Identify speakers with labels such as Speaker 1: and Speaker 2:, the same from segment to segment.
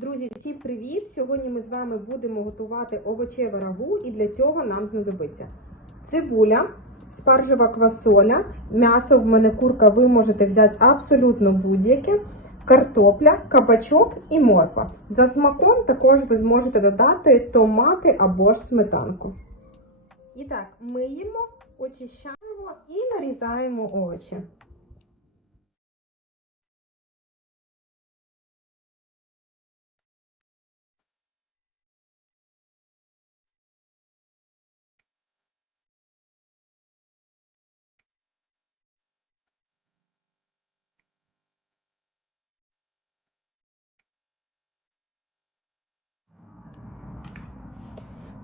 Speaker 1: Друзі, всім привіт! Сьогодні ми з вами будемо готувати овочеве рагу і для цього нам знадобиться цибуля, спаржева квасоля, м'ясо в мене курка, ви можете взяти абсолютно будь-яке, картопля, кабачок і морква. За смаком також ви зможете додати томати або ж сметанку. І так, миємо, очищаємо і нарізаємо овочі.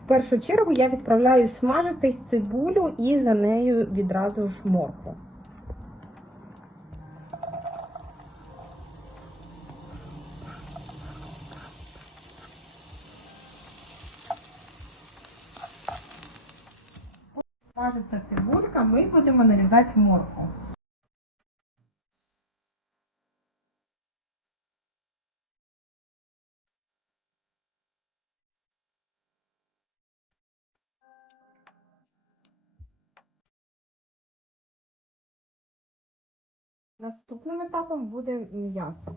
Speaker 1: В першу чергу я відправляю смажитись цибулю і за нею відразу ж моркву. Смажиться цибулька, ми будемо нарізати моркву. Наступним етапом буде м'ясо.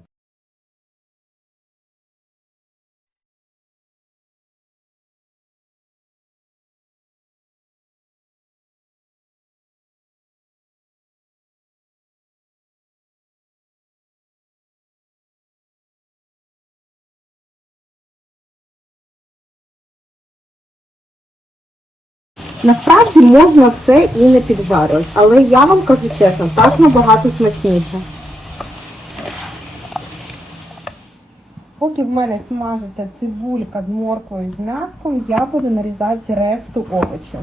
Speaker 1: Насправді можна все і не піджарювати, але я вам кажу чесно, так набагато смачніше. Поки в мене смажиться цибулька з морквою з м'яском, я буду нарізати решту овочів.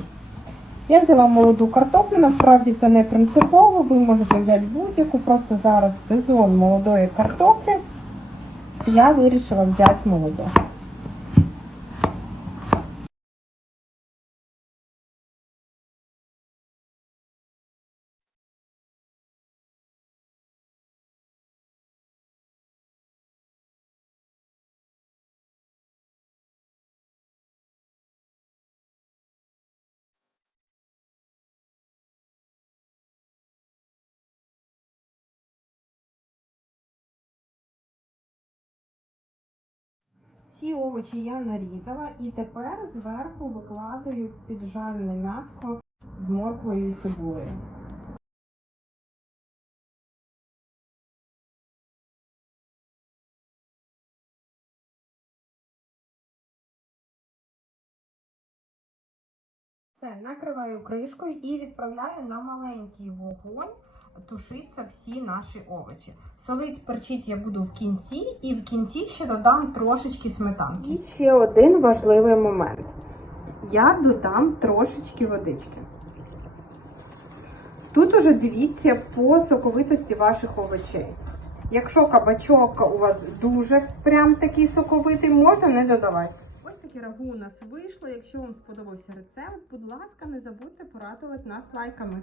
Speaker 1: Я взяла молоду картоплю, насправді це не принципово, ви можете взяти будь-яку, просто зараз сезон молодої картоплі. Я вирішила взяти молоду. Всі овочі я нарізала і тепер зверху викладаю піджарене м'ясо з морквою і цибулею. Все, накриваю кришкою і відправляю на маленький вогонь тушиться всі наші овочі. Солить, перчить я буду в кінці, і в кінці ще додам трошечки сметанки. І ще один важливий момент. Я додам трошечки водички. Тут уже дивіться по соковитості ваших овочей. Якщо кабачок у вас дуже прям такий соковитий, можна не додавати. Ось таке рагу у нас вийшло. Якщо вам сподобався рецепт, будь ласка, не забудьте порадувати нас лайками.